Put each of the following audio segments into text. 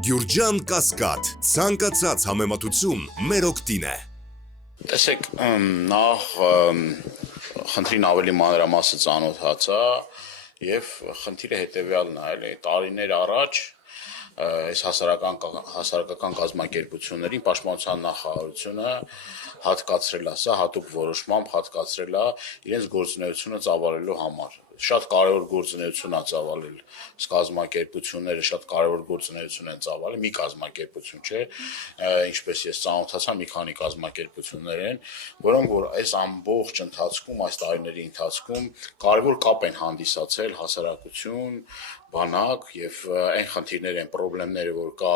Գյուրջան Կասկադ, ցանկացած համեմատություն մեր օգտին է։ Տեսեք, նախ խնդրին ավելի մանրամասը ծանոթացա եւ խնդիրը հետեւյալն է, այլ տարիներ առաջ այս հասարակական կազմակերպություններին պաշտպանության նախարարությունը հատկացրել է, սա հատուկ որոշմամբ հատկացրել է իրենց գործունեությունը ծավալելու համար։ Շատ կարևոր գործունեություն է ծավալել կազմակերպությունները, շատ կարևոր գործունեություն են ծավալել, մի կազմակերպություն չէ, ինչպես ես ծանոթացա, մի քանի կազմակերպություններ են, որոնք որ այս ամբողջ ընթացքում, այս տարիների ընթացքում կարևոր կապ են հանդիսացել հասարակություն, բանակ եւ այն խնդիրները, այն խնդիրները, որ կա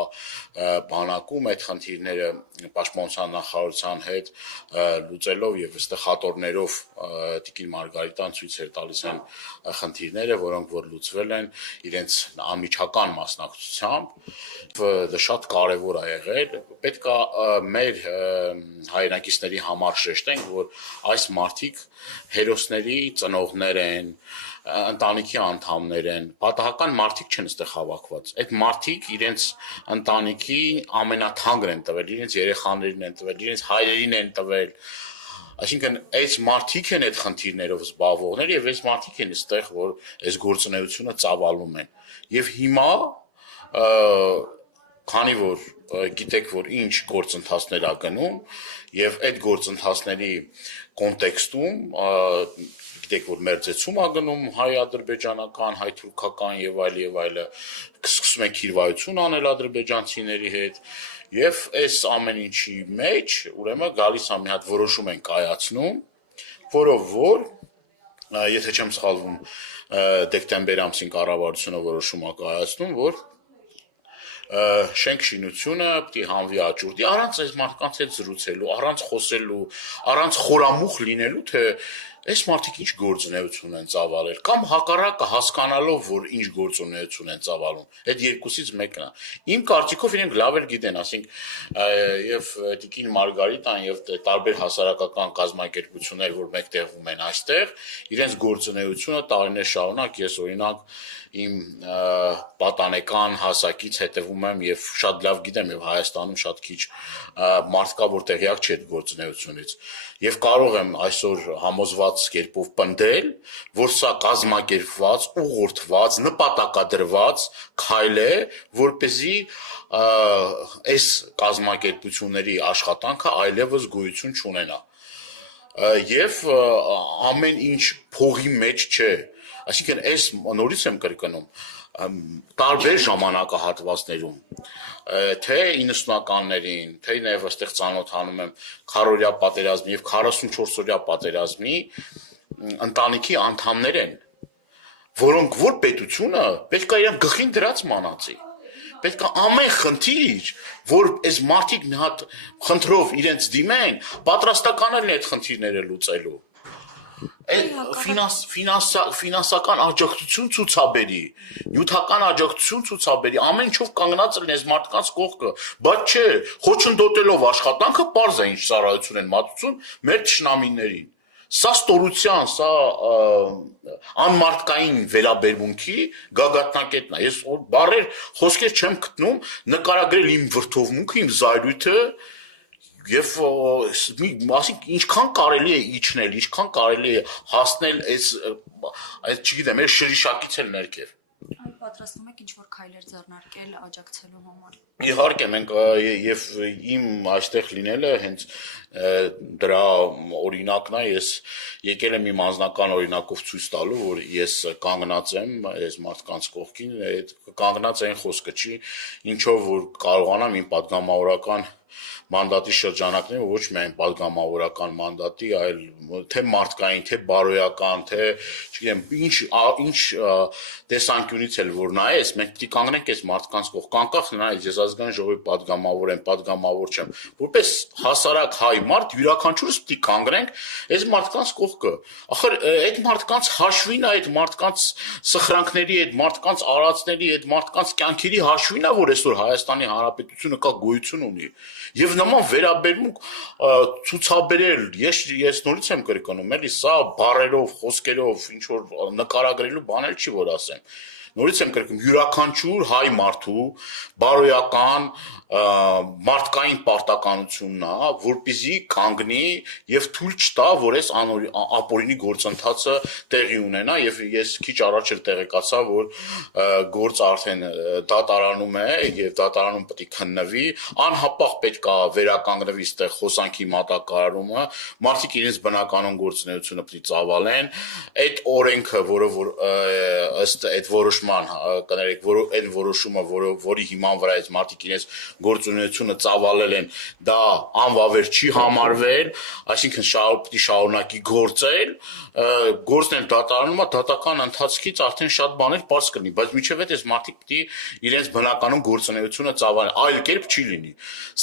բանակում, այդ խնդիրները պաշտպանության նախարարության հետ լուծելով եւ այստեղ հատորներով Տիկին Մարգարիտան ցույց էր տալիս այն խնդիրները, որոնք որ լուծվել են իրենց անմիջական մասնակցությամբ, դա շատ կարեւոր է եղել։ Պետք է մեր հայրենակիցների համար շեշտենք, որ այս մարդիկ հերոսների ծնողներ են, ընտանիքի անդամներ են, պատահական մարդիկ չեն այստեղ հավաքված։ Այդ մարդիկ իրենց ընտանիքի ամենաթանկն են տվել, իրենց երեխաներին են տվել, իրենց հայրերին են տվել։ Այսինքն այս մարդիկ են այդ խնդիրներով զբաղվողներ եւ այս մարդիկ են այստեղ, որ այս գործունեությունը ծավալում են։ Եվ հիմա քանի որ գիտեք, որ ինչ գործընթացներ ա գնում եւ այդ գործընթացների կոնտեքստում գիտեք, որ մերձեցում ա գնում հայ-ադրբեջանական, հայ-թուրքական եւ այլը, սկսում են քիրվայություն անել ադրբեջանցիների հետ եւ այս ամեն ինչի մեջ ուրեմն գալիս ա մի հատ որոշում են կայացնում, որով որ եթե չեմ սխալվում դեկտեմբեր ամսին կառավարությունը որոշում ա կայացնում, որ շենք շինությունը պետք է հանվի աճուրդի, առանց այս մարդկանց հետ զրուցելու, առանց խոսելու, առանց խորամուխ լինելու, թե այս մարդիկ ինչ գործունեություն են ծավալել, կամ հակառակը հասկանալով, որ ինչ գործունեություն են ծավալում, այդ երկուսից մեկն է։ Իմ կարծիքով իրենք լավ էլ գիտեն, ասենք եւ Տիկին Մարգարիտան եւ տարբեր հասարակական կազմակերպություններ, որ մեկտեղվում են այստեղ, իրենց գործունեությունը տարիներ շարունակ ես օրինակ իմ պատանեկան հասակից հետևում եմ եւ շատ լավ գիտեմ եւ Հայաստանում շատ քիչ մարդ կա, որ տեղյակ չէ այդ գործունեությունից եւ կարող եմ այսօր համոզված կերպով պնդել, որ սա կազմակերպված, ուղղորդված, նպատակադրված քայլ է, որպեսզի այս կազմակերպությունների աշխատանքը այլևս գոյություն չունենա։ Եվ ամեն ինչ փողի մեջ չէ։ Այսինքն այս նորից եմ կրկնում, տարբեր ժամանակահատվածներում, թե 90-ականներին, թե նաև այստեղ ծանոթանում եմ քառօրյա պատերազմի եւ 44-օրյա պատերազմի ընտանիքի անդամներ են, որոնք որ պետությունը պետք է իրեն գլխին դրած մանածի։ Պետք է ամեն խնդիր, որ այս մարդիկ մի հատ խնդրով իրենց դիմեն, պատրաստական են այդ խնդիրները լուծելու։ Ֆինանսական աջակցություն ցուցաբերի, նյութական աջակցություն ցուցաբերի, ամեն ինչով կանգնած են այս մարդկանց կողքը, բայց չէ, խոչընդոտելով աշխատանքը պարզ է ինչ ծառայություն են մատուցում մեր թշնամիներին։ Սա ստորության, սա անմարդկային վերաբերմունքի գագաթնակետն է։ Ես բառեր, խոսքեր չեմ գտնում նկարագրել իմ վրդովմունքը, իմ զայրույթը եւ ասենք ինչքան կարելի է իջնել, ինչքան կարելի է հասնել այս չգիտեմ, այս շրիշակից էլ ներքև։ Պատրաստվում եք ինչ-որ քայլեր ձեռնարկել աջակցելու համար։ Իհարկե, մենք եւ իմ այստեղ լինելը հենց դրա օրինակն է, ես եկել եմ իմ անձնական օրինակով ցույց տալու, որ ես կանգնած եմ այս մարդկանց կողքին, կանգնած այն խոսքը չի, ինչով որ կարողանամ իմ պատգամավորական մանդատի շրջանակներում ոչ միայն պատգամավորական մանդատի, այլ թե մարդկային, թե բարոյական, թե չգիտեմ, ինչ տեսանկյունից էլ որ նայես, մենք պիտի կանգնենք այս մարդկանց կողք, անկախ նրանից ես ազգային ժողովի պատգամավոր եմ, պատգամավոր չեմ, որպես հասարակ հայ մարդ յուրաքանչյուրս պիտի կանգնենք այս մարդկանց կողքը։ Ախր այդ մարդկանց հաշվին է, այդ մարդկանց սխրանքների, այդ մարդկանց արածների, այդ մարդկանց կյանքերի հաշվին է, որ այսօր Հայաստանի Հանրապետությունը կա գոյություն ունի։ Եվ նման վերաբերմունք ցուցաբերել, ես նորից եմ կրկնում, էլի սա բառերով, խոսքերով, ինչ որ նկարագրելու բաներ չի որ ասեմ։ նորից եմ կրկնում, յուրաքանչյուր հայ մարդու բարոյական մարդկային պարտականությունն է, որպեսզի կանգնի եւ թույլ չտա, որ այս ապօրինի գործընթացը տեղի ունենա եւ ես քիչ առաջ էլ տեղեկացա, որ գործը արդեն դատարանում է եւ դատարանում պետք է քննվի, անհապաղ պետք է վերականգնվի այստեղ խոսանքի մատակարարումը, մարդիկ իրենց բնականon գործունեությունը պետք է ծավալեն, այդ օրենքը, որը որ ըստ այդ որոշման կներեք, որ այն որոշումը, որի հիման վրա այս մարդիկ իրենց գործունեությունը ծավալել են, դա անվավեր չի համարվել, այսինքն պետք է շարունակի գործել, գործն էլ դատարանում է, դատական ընթացքից արդեն շատ բաներ բաց կլինի, բայց մինչև այդ այս մարդիկ պետք է իրենց բնականon գործունեությունը ծավալեն, այլ կերպ չի լինի։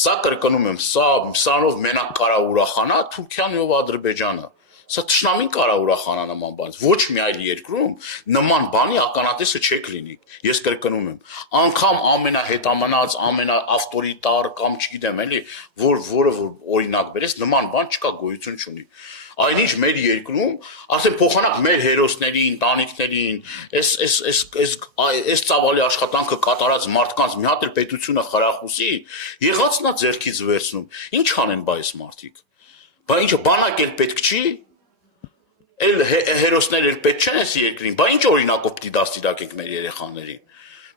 Սա կրկնում եմ, սրանով մենակ կարա ուրախանա Թուրքիան եւ Ադրբեջանը։ Սա թշնամին կարա ուրախանա նման բանից, ոչ մի այլ երկրում նման բանի ականատեսը չեք լինի, ես կրկնում եմ, անգամ ամենահետամնաց, ամենաավտորիտար կամ չգիտեմ էլի, որը որ օրինակ բերես, նման բան չկա, գոյություն չունի։ Այնինչ մեր երկրում, արդեն փոխանակ մեր հերոսների, ընտանիքներին, այս ծավալի աշխատանքը կատարած մարդկանց մի հատ էլ պետությունը խրախուսի, եղածնա ձեռքից վերցնում, ինչ անեն բա այս մարդիկ։ Բա ինչը բանակ էլ պետք չի, էլ հերոսներ էլ պետք չեն այս երկրին, բա ինչ օրինակով պիտի դաստիարակենք մեր երեխաներին։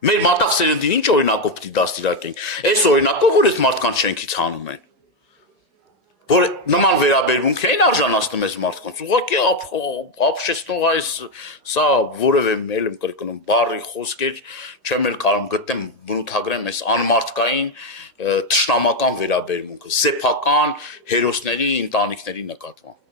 Մեր մատաղ սերնդին ինչ օրինակով պիտի դաստիարակենք։ Այս օրինակով, որ այս մարդկանց շենքից հանում են։ Որ նման վերաբերմունք էին արժանացնում այս մարդկանց, ուղղակի ապշեցնող այս սա որևէ էլ եմ կրկնում բառի խոսքեր չեմ էլ կարող գտնեմ բնութագրեմ այս անմարդկային թշնամական վերաբերմունքը սեփական հերոսների ընտանիքների նկատմամբ